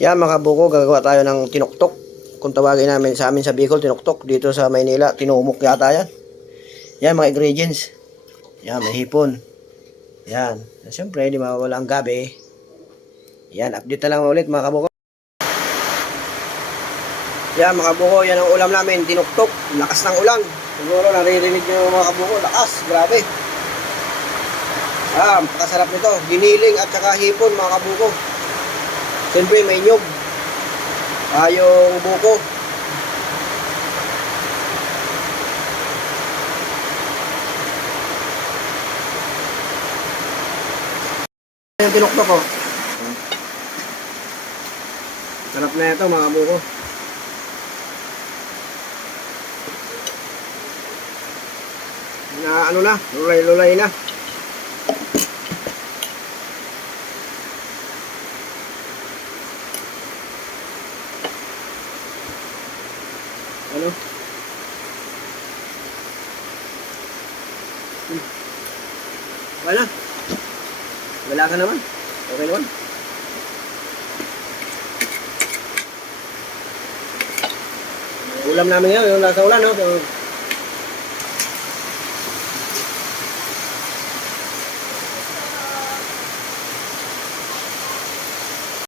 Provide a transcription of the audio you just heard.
Yan mga buko, gagawa tayo ng tinuktok. Kung tawagin namin sa amin sa Bicol, tinuktok. Dito sa Maynila, tinumok yata yan. Yan mga ingredients. Yan, may hipon. Yan. Siyempre, di mawawala ang gabi. Yan, update na lang ulit mga kabuko. Yan mga kabuko, yan ang ulam namin, tinuktok. Lakas ng ulan. Siguro naririnig nyo mga kabuko, lakas, grabe. Ah, pakasarap nito. Giniling at saka hipon mga kabuko. Siyempre may nyog. Ah, yung buko. Yung tinuktok ko. Sarap na ito mga buko. Na ano na, lulay-lulay na. Ano? Wala. Wala ka naman. Okay naman. Ulam namin ngayon, yung nasa ulan, no? So,